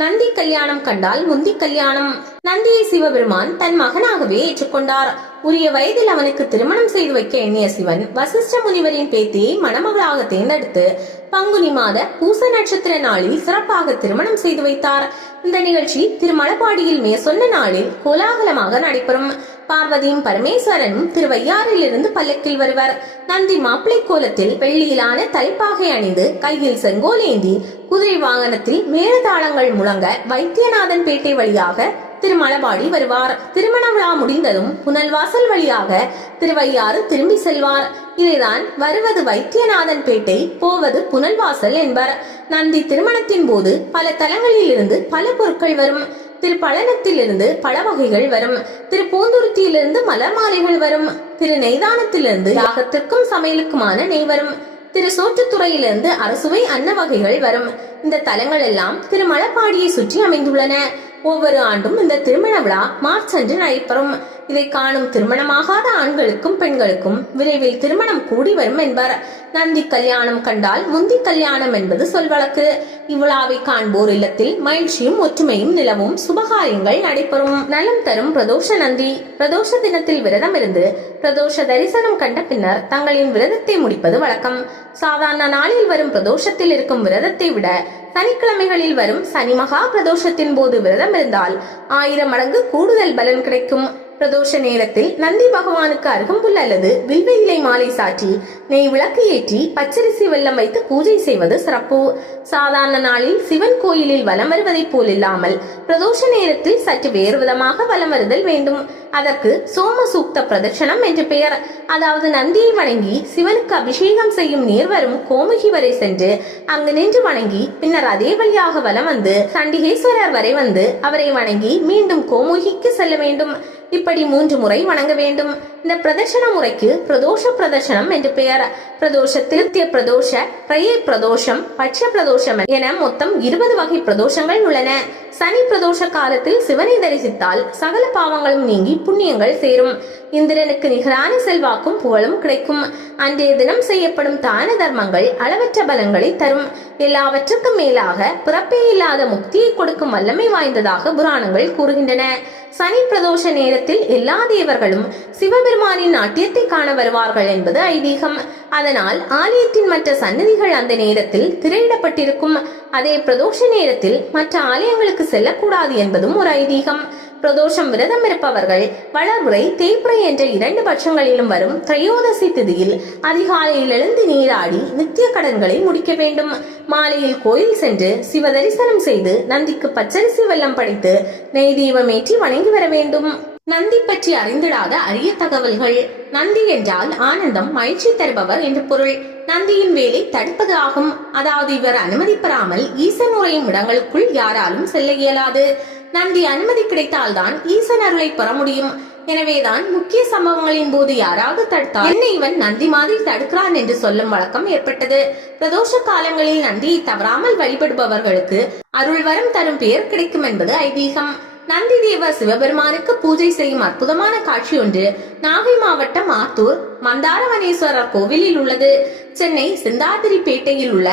நந்தி கல்யாணம் கண்டால் முந்தி கல்யாணம். நந்தியை சிவபெருமான் தன் மகனாகவே ஏற்றுக்கொண்டார். உரிய வயதில் அவனுக்கு திருமணம் செய்து வைக்க எண்ணிய சிவன் வசிஷ்ட முனிவரின் பேத்தியை மணமகளாக தேர்ந்தெடுத்து பங்குனி மாத பூச நட்சத்திர நாளில் சிறப்பாக திருமணம் செய்து வைத்தார். இந்த நிகழ்ச்சி திருமலபாடியில் மே சொன்ன நாளில் கோலாகலமாக நடைபெறும். பார்வதியும் பரமேஸ்வரனும் திருவையாறிலிருந்து பல்லக்கில் வருவர். நந்தி மாப்பிளை கோலத்தில் வெள்ளியிலான தலைப்பாகை அணிந்து கையில் செங்கோலேந்தி குதிரை வாகனத்தில் மேலதாளங்கள் முழங்க வைத்தியநாதன் பேட்டை வழியாக திருமலபாடி வருவார். திருமண விழா முடிந்ததும் புனல்வாசல் வழியாக திருவையாறு திரும்பி செல்வார். இதைதான் வருவது வைத்தியநாதன் பேட்டை போவது புனல்வாசல் என்பர். நந்தி திருமணத்தின் போது பல தலங்களில் இருந்து பல பொருட்கள் வரும். திரு பழனத்திலிருந்து பல வகைகள் வரும். திரு பூந்துருத்தியிலிருந்து மலர் மாலைகள் வரும். திரு நெய்தானத்திலிருந்து யாகத்திற்கும் சமையலுக்குமான நெய் வரும். திரு சோற்றுத்துறையிலிருந்து அரசுவை அன்ன வகைகள் வரும். இந்த தலங்கள் எல்லாம் திருமலப்பாடியை சுற்றி அமைந்துள்ளன. ஒவ்வொரு ஆண்டும் இந்த திருமண விழா மார்ச் அன்று நடைபெறும். இதை காணும் திருமணமாகாத ஆண்களுக்கும் பெண்களுக்கும் விரைவில் திருமணம் கூடி வரும் என்பார். நந்தி கல்யாணம் கண்டால் முந்தி கல்யாணம் என்பது சொல்வழக்கு இவ்விழாவை காண்போர் இல்லத்தில் மகிழ்ச்சியும் ஒற்றுமையும் நிலவும் சுபகாரியங்கள் நடைபெறும். நலம் தரும் பிரதோஷ நந்தி. பிரதோஷ தினத்தில் விரதம் இருந்து பிரதோஷ தரிசனம் கண்ட பின்னர் தங்களின் விரதத்தை முடிப்பது வழக்கம். சாதாரண நாளில் வரும் பிரதோஷத்தில் இருக்கும் விரதத்தை விட சனிக்கிழமைகளில் வரும் சனி மகா பிரதோஷத்தின் போது விரதம் இருந்தால் ஆயிரம் மடங்கு கூடுதல் பலன் கிடைக்கும். பிரதோஷ நேரத்தில் நந்தி பகவானுக்கு அருகம்புல் அல்லது வில்வ இலை மாலை சாற்றி நெய் விளக்கு ஏற்றி பச்சரிசி வெல்லம் வைத்து பூஜை செய்வது சிறப்பு. சாதாரண நாளில் சிவன் கோயிலில் வலம் வருவதைப் போல் இல்லாமல் பிரதோஷ நேரத்தில் சற்று வேறு விதமாக வலம் வருதல் வேண்டும். அதற்கு சோம சூக்த பிரதட்சணம் என்று பெயர். அதாவது நந்தியை வணங்கி சிவனுக்கு அபிஷேகம் செய்யும் நீர் வரும் கோமுகி வரை சென்று அங்கு நின்று வணங்கி பின்னர் அதே வழியாக வலம் வந்து சண்டிகேஸ்வரர் வரை வந்து அவரை வணங்கி மீண்டும் கோமுகிக்கு செல்ல வேண்டும். இப்படி மூன்று முறை வணங்க வேண்டும். இந்த பிரதர்ஷன முறைக்கு பிரதோஷ பிரதர்ஷனம் என்று பெயர். பிரதோஷ திருத்திய பிரதோஷ பிரய பிரதோஷம் பட்ச பிரதோஷம் என மொத்தம் இருபது வகை பிரதோஷங்கள் உள்ளன. சனி பிரதோஷ காலத்தில் சிவனை தரிசித்தால் சகல பாவங்களும் நீங்கி புண்ணியங்கள் சேரும். இந்திரனுக்கு நிகரான செல்வாக்கும் புகழும் கிடைக்கும். அன்றைய தினம் செய்யப்படும் தான தர்மங்கள் அளவற்ற பலங்களை தரும். எல்லாவற்றுக்கும் மேலாக பிறப்பே இல்லாத முக்தியை கொடுக்கும் வல்லமை வாய்ந்ததாக புராணங்கள் கூறுகின்றன. சனி பிரதோஷ நேரத்தில் எல்லா தேவர்களும் சிவபெருமானின் நாட்டியத்தை காண வருவார்கள் என்பது ஐதீகம். அதனால் ஆலயத்தின் மற்ற சன்னதிகள் அந்த நேரத்தில் திரையிடப்பட்டிருக்கும். அதே பிரதோஷ நேரத்தில் மற்ற ஆலயங்களுக்கு செல்லக்கூடாது என்பதும் ஒரு ஐதீகம். பிரதோஷம் விரதம் இருப்பவர்கள் வளமுறை தேய்ப்புறை என்ற இரண்டு பட்சங்களிலும் வரும் திரையோதசி திதியில் அதிகாலையில் எழுந்து நீராடி நித்திய கடன்களை முடிக்க வேண்டும். மாலையில் கோயில் சென்று சிவ தரிசனம் செய்து நந்திக்கு பச்சரிசி வெள்ளம் படைத்து நெய் தீபம் ஏற்றி வணங்கி வர வேண்டும். நந்தி பற்றி அறிந்திடாத அரிய தகவல்கள். நந்தி என்றால் ஆனந்தம் மகிழ்ச்சி தருபவர் என்று பொருள். நந்தியின் வேலை தடுப்பது ஆகும். அதாவது இவர் அனுமதி பெறாமல் ஈசன் உரையும் இடங்களுக்குள் யாராலும் செல்ல இயலாது. நந்தி அனுமதி கிடைத்தால்தான் ஈசன் அருளை பெற முடியும். எனவேதான் முக்கிய சம்பவங்களின் போது யாராவது தடுத்தால் என்ன இவன் நந்தி மாதிரி தடுக்கிறான் என்று சொல்லும் வழக்கம் ஏற்பட்டது. பிரதோஷ காலங்களில் நந்தியை தவறாமல் வழிபடுபவர்களுக்கு அருள் வரம் தரும் பெயர் கிடைக்கும் என்பது ஐதீகம். நந்தி தேவர் சிவபெருமானுக்கு பூஜை செய்யும் அற்புதமான காட்சி ஒன்று நாகை மாவட்டம் ஆத்தூர் மந்தாரவனேஸ்வரர் கோவிலில் உள்ளது. சென்னை சிந்தாதிரிப்பேட்டையில் உள்ள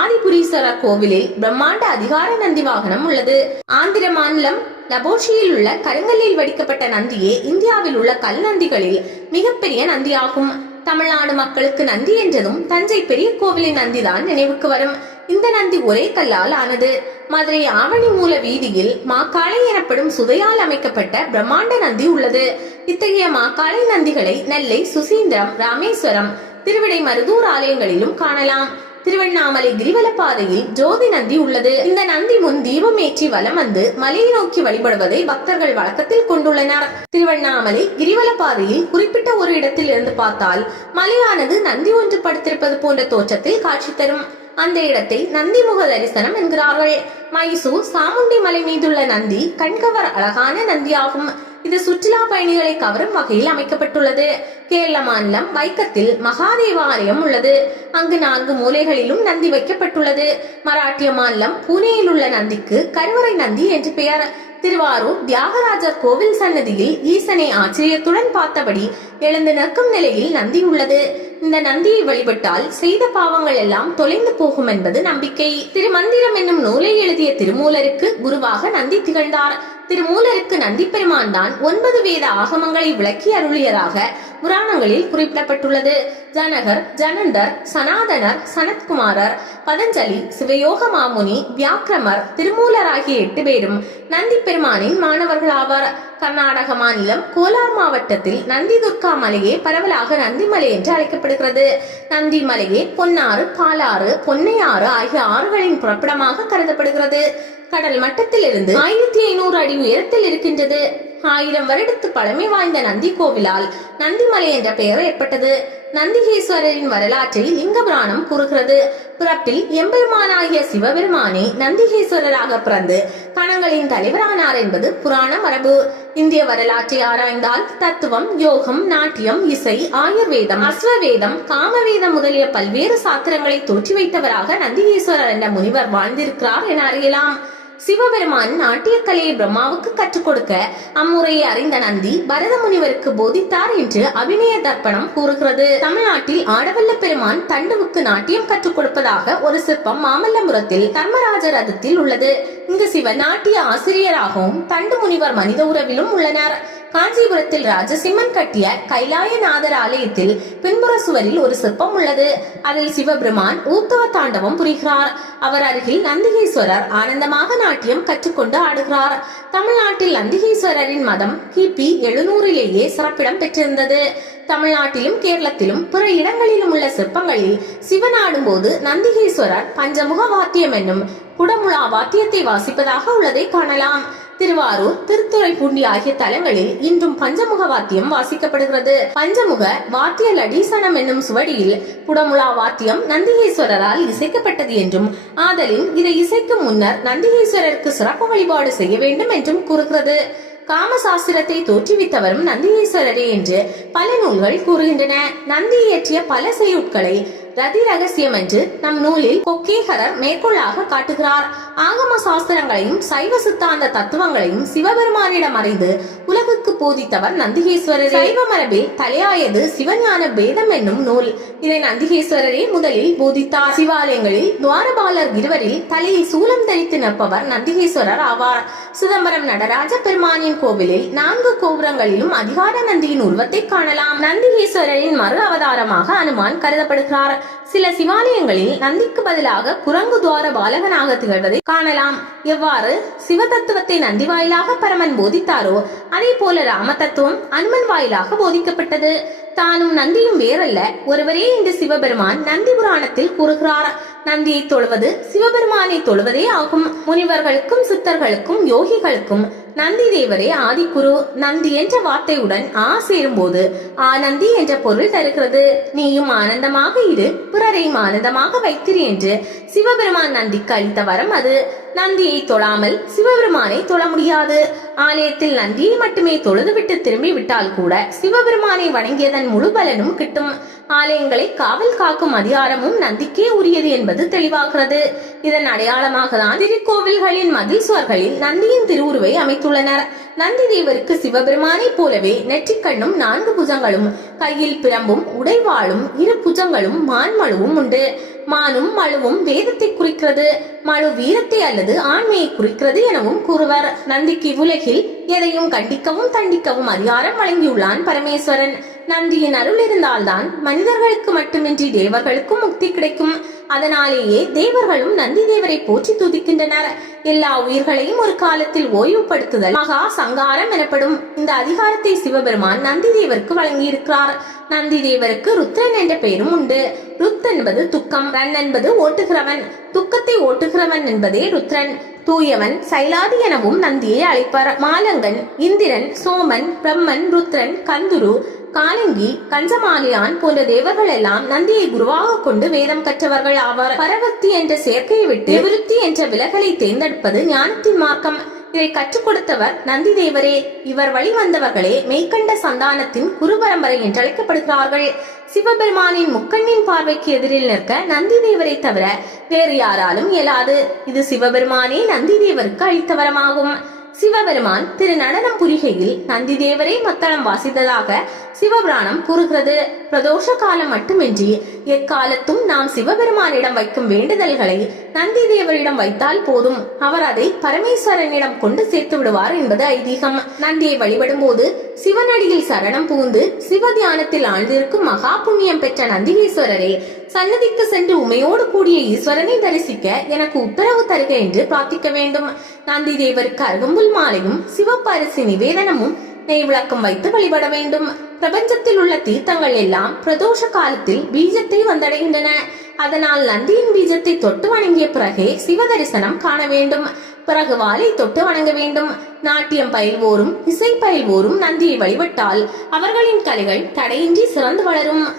ஆதிபுரீஸ்வரர் கோவிலில் பிரம்மாண்ட அதிகார நந்தி வாகனம் உள்ளது. ஆந்திர மாநிலம் லபோஷியில் உள்ள கருங்கல்லில் வடிக்கப்பட்ட நந்தியே இந்தியாவில் உள்ள கல் நந்திகளில் மிகப்பெரிய நந்தியாகும். தமிழ்நாடு மக்களுக்கு நந்தி என்றதும் தஞ்சை பெரிய கோவிலின் நந்திதான் நினைவுக்கு வரும். இந்த நந்தி ஒரே கல்லால் ஆனது. மதுரை ஆவணி மூல வீதியில் மாக்காளை எனப்படும் சுதையால் அமைக்கப்பட்ட பிரம்மாண்ட நந்தி உள்ளது. இத்தகைய மாக்காளை நந்திகளை நெல்லை சுசீந்திரம் ராமேஸ்வரம் திருவிடை மருதூர் ஆலயங்களிலும் காணலாம். திருவண்ணாமலை கிரிவல பாதையில் ஜோதி நந்தி உள்ளது. இந்த நந்தி முன் தீபம் ஏற்றி வலம் வந்து மலையை நோக்கி வழிபடுவதை பக்தர்கள் வழக்கத்தில் கொண்டுள்ளனர். திருவண்ணாமலை கிரிவல பாதையில் குறிப்பிட்ட ஒரு இடத்தில் இருந்து பார்த்தால் மலையானது நந்தி ஒன்று படுத்திருப்பது போன்ற தோற்றத்தில் காட்சி தரும். அந்த இடத்தை நந்தி முக தரிசனம் என்கிறார்கள். மைசூர் சாமுண்டி மலை மீதுள்ள நந்தி கண்கவர் அழகான நந்தியாகும். இது சுற்றுலா பயணிகளை கவரும் வகையில் அமைக்கப்பட்டுள்ளது. கேரள மாநிலம் வைக்கத்தில் மகாதேவ ஆலயம் உள்ளது. அங்கு நான்கு மூலைகளிலும் நந்தி வைக்கப்பட்டுள்ளது. மராட்டிய மாநிலம் புனேயில் உள்ள நந்திக்கு கருவறை நந்தி என்று பெயர். திருவாரூர் தியாகராஜர் கோவில் சன்னதியில் ஈசனை ஆச்சரியத்துடன் பார்த்தபடி எழுந்து நிற்கும் நிலையில் நந்தி உள்ளது. இந்த நந்தியை வழிபட்டால் செய்த பாவங்கள் எல்லாம் தொலைந்து போகும் என்பது நம்பிக்கை. திருமந்திரம் என்னும் நூலை எழுதிய திருமூலருக்கு குருவாக நந்தி திகழ்ந்தார். திருமூலருக்கு நந்தி பெருமான் தான் ஒன்பது வேத ஆகமங்களை விளக்கி அருளியதாக புராணங்களில் குறிப்பிடப்பட்டுள்ளது. ஜனகர் ஜனந்தர் சனாதனர் சனத்குமாரர் பதஞ்சலி சிவயோக மாமுனி வியாக்கிரமர் திருமூலர் ஆகிய எட்டு பேரும் நந்தி பெருமானின் மாணவர்களாவர் கர்நாடக மாநிலம் கோலார் மாவட்டத்தில் நந்தி துர்கா மலையே பரவலாக நந்திமலை என்று அழைக்கப்படுகிறது. நந்தி மலையே பொன்னாறு பாலாறு பொன்னையாறு ஆகிய ஆறுகளின் புறப்படமாக கருதப்படுகிறது. கடல் மட்டத்திலிருந்து ஆயிரத்தி ஐநூறு அடி உயரத்தில் இருக்கின்றது. ஆயிரம் வருடத்து பழமை வாய்ந்த நந்தி கோவிலால் நந்திமலை என்ற பெயர் ஏற்பட்டது. நந்திகேஸ்வரரின் வரலாற்றை லிங்க புராணம் கூறுகிறது. பிறப்பில் எம்பெருமானாகிய சிவபெருமானே நந்திகேஸ்வரராக பிறந்து கணங்களின் தலைவரானார் என்பது புராண மரபு. இந்திய வரலாற்றை ஆராய்ந்தால் தத்துவம் யோகம் நாட்டியம் இசை ஆயுர்வேதம் அஸ்வவேதம் காமவேதம் முதலிய பல்வேறு சாத்திரங்களை தோற்றி வைத்தவராக நந்திகேஸ்வரர் என்ற முனிவர் வாழ்ந்திருக்கிறார் என அறியலாம். சிவபெருமான் நாட்டியக்கலையை பிரம்மாவுக்கு கற்றுக் கொடுக்க அம்முறையை அறிந்த நந்தி பரத முனிவருக்கு போதித்தார் என்று அபிநய தர்ப்பணம் கூறுகிறது. தமிழ்நாட்டில் ஆடவல்ல பெருமான் தண்டுவுக்கு நாட்டியம் கற்றுக் கொடுப்பதாக ஒரு சிற்பம் மாமல்லபுரத்தில் தர்மராஜ ரதத்தில் உள்ளது. இங்கு சிவன் நாட்டிய ஆசிரியராகவும் தண்டு முனிவர் மனித உறவிலும் உள்ளனர். காஞ்சிபுரத்தில் ராஜசிம்மன் கட்டிய கைலாயநாதர் ஆலயத்தில் பின்புற சுவரில் ஒரு சிற்பம் உள்ளது. அதில் சிவபெருமான் ஊத்தவ தாண்டவம் புரிகிறார். அவர் அருகில் நந்திகேஸ்வரர் ஆனந்தமாக நாட்டியம் கற்றுக்கொண்டு ஆடுகிறார். தமிழ்நாட்டில் நந்திகேஸ்வரரின் மதம் கிபி எழுநூறிலேயே சிறப்பிடம் பெற்றிருந்தது. தமிழ்நாட்டிலும் கேரளத்திலும் பிற இடங்களிலும் உள்ள சிற்பங்களில் சிவன் ஆடும்போது நந்திகேஸ்வரர் பஞ்சமுக வாத்தியம் என்னும் குடமுழா வாத்தியத்தை வாசிப்பதாக உள்ளதை காணலாம். திருவாரூர் திருத்துறைப்பூண்டி ஆகிய தலங்களில் இன்றும் பஞ்சமுக வாத்தியம் வாசிக்கப்படுகிறது. பஞ்சமுக வாத்திய லடீசனம் என்னும் சுவடியில் குடமுழா வாத்தியம் நந்திகேஸ்வரரால் இசைக்கப்பட்டது என்றும் ஆதலின் இதை இசைக்கும் முன்னர் நந்திகேஸ்வரருக்கு சிறப்பு வழிபாடு செய்ய வேண்டும் என்றும் கூறுகிறது. காமசாஸ்திரத்தை தோற்றுவித்தவரும் நந்திகேஸ்வரரே என்று பல நூல்கள் கூறுகின்றன. நந்தி இயற்றிய பல செய்யுட்களை ரதி ரகசியம் என்று நம் நூலில் கொக்கேகரர் மேற்கோளாக காட்டுகிறார். ஆகம சாஸ்திரங்களையும் சைவ சித்தாந்த தத்துவங்களையும் சிவபெருமானிடம் அறிந்து உலகுக்கு போதித்தவர் நந்திகேஸ்வரர். சைவ மரபில் தலையாயது சிவஞான பேதம் என்னும் நூல். இதை நந்திகேஸ்வரரே முதலில் போதித்தார். சிவாலயங்களில் துவாரபாலர் இருவரில் தலையில் சூலம் தரித்து நிற்பவர் நந்திகேஸ்வரர் ஆவார். சிதம்பரம் நடராஜ பெருமானின் கோவிலில் நான்கு கோபுரங்களிலும் அதிகார நந்தியின் உருவத்தை காணலாம். நந்திகேஸ்வரரின் மறு அவதாரமாக அனுமான் கருதப்படுகிறார். சில சிவாலயங்களில் நந்திக்கு பதிலாக குரங்கு துவார பாலகனாக திகழ்வதை காணலாம். எவ்வாறு? சிவதத்துவத்தை நந்தி வாயிலாக பரமன் போதித்தாரோ? அதே போல ராம தத்துவம் அனுமன் வாயிலாக போதிக்கப்பட்டது. தானும் நந்தியும் வேறல்ல. ஒருவரே இந்த சிவபெருமான் நந்தி புராணத்தில் கூறுகிறார்? நந்தியை தொழுவது சிவபெருமானை தொழுவதே ஆகும். முனிவர்களுக்கும் சித்தர்களுக்கும் யோகிகளுக்கும் நந்தி தேவரே ஆதிக்குரு. நந்தி என்ற வார்த்தையுடன் ஆ சேரும்போது ஆனந்தி என்ற பொருள் தருகிறது. நீயும் ஆனந்தமாக இரு. பிறரையும் ஆனந்தமாக வைத்திரு என்று சிவபெருமான் நந்திக்கு அளித்த வரம் அது. நந்தியை தொழாமல் சிவபெருமானை தொழ முடியாது. ஆலயத்தில் நந்தியை மட்டுமே தொழுதுவிட்டு திரும்பி விட்டால் கூட சிவபெருமானை வணங்கியதன் முழு பலனும் கிட்டும். ஆலயங்களை காவல் காக்கும் அதிகாரமும் நந்திக்கே உரியது என்பது தெளிவாகிறது. இதன் அடையாளமாக தான் திருக்கோவில்களின் மதில் சுவர்களில் நந்தியின் திருவுருவை அமைத்துள்ளனர். நந்தி தேவருக்கு சிவபெருமானை போலவே நெற்றிக்கண்ணும் நான்கு புஜங்களும் கையில் பிரம்பும் உடைவாளும் இரு புஜங்களும் மான்மழுவும் உண்டு. மானும் மழுவும் வேதத்தை குறிக்கிறது மழு வீரத்தை அல்லது ஆண்மையை குறிக்கிறது எனவும் கூறுவர். நந்திக்கு உலகில் எதையும் கண்டிக்கவும் தண்டிக்கவும் அதிகாரம் வழங்கியுள்ளான் பரமேஸ்வரன். நந்தியின் அருள் இருந்தால்தான் மனிதர்களுக்கு மட்டுமின்றி தேவர்களுக்கும் முக்தி கிடைக்கும். அதனாலேயே தேவர்களும் நந்தி தேவரை போற்றி துதிக்கின்றனர். எல்லா உயிர்களையும் ஒரு காலத்தில் ஓய்வுபடுத்துதல் மகா சங்காரம் எனப்படும் இந்த அதிகாரத்தை சிவபெருமான் நந்தி தேவருக்கு வழங்கியிருக்கிறார். நந்தி தேவருக்கு ருத்ரன் என்ற பெயரும் உண்டு. ருத் என்பது துக்கம் ரன் என்பது ஓட்டுகிறவன். துக்கத்தை ஓட்டுகிறவன் என்பதே ருத்ரன். தூயவன் சைலாதி எனவும் நந்தியை அழைப்பார். மாலங்கன் இந்திரன் சோமன் பிரம்மன் ருத்ரன் கந்துரு காலங்கி கஞ்சமாலியான் போன்ற தேவர்கள் எல்லாம் நந்தியை குருவாக கொண்டு வேதம் கற்றவர்கள் ஆவார் பரவர்த்தி என்ற சேர்க்கையை விட்டு விருத்தி என்ற விலகலை தேர்ந்தெடுப்பது ஞானத்தின் மார்க்கம். இதை கற்றுக் கொடுத்தவர் நந்தி தேவரே. இவர் வழி வந்தவர்களே மெய்கண்ட சந்தானத்தின் குரு பரம்பரை என்று அழைக்கப்படுகிறார்கள். சிவபெருமானின் முக்கண்ணின் பார்வைக்கு எதிரில் நிற்க நந்தி தேவரை தவிர வேறு யாராலும் இயலாது. இது சிவபெருமானே நந்தி தேவருக்கு அளித்த வரமாகும். சிவபெருமான் திரு நடனம் புரிகையில் நந்தி தேவரே மத்தளம் வாசித்ததாக சிவபுராணம் கூறுகிறது. பிரதோஷ காலம் மட்டுமின்றி எக்காலத்தும் நாம் சிவபெருமானிடம் வைக்கும் வேண்டுதல்களை நந்தி தேவரிடம் வைத்தால் போதும். அவர் அதை பரமேஸ்வரனிடம் கொண்டு சேர்த்து விடுவார் என்பது ஐதீகம். நந்தியை வழிபடும் போது சிவனடியில் சரணம் புகுந்து சிவ தியானத்தில் ஆழ்ந்திருக்கும் மகா புண்ணியம் பெற்ற நந்திகேஸ்வரரே சன்னதிக்கு சென்று உமையோடு கூடிய ஈஸ்வரனை தரிசிக்க எனக்கு உத்தரவு தருக என்று பிரார்த்திக்க வேண்டும். நந்தி தேவருக்கு அருகம்புல் மாலையும் சிவப்பு அரிசி நிவேதனமும் நெய் விளக்கம் வைத்து வழிபட வேண்டும். பிரபஞ்சத்தில் உள்ள தீர்த்தங்கள் எல்லாம் பிரதோஷ காலத்தில் பீஜத்தை வந்தடைகின்றன. அதனால் நந்தியின் பீஜத்தை தொட்டு வணங்கிய பிறகே சிவ தரிசனம் காண வேண்டும். பிறகு வாளை தொட்டு வணங்க வேண்டும். நாட்டியம் பயில்வோரும் இசை பயில்வோரும் நந்தியை வழிபட்டால் அவர்களின் கலைகள் தடையின்றி சிறந்து வளரும்.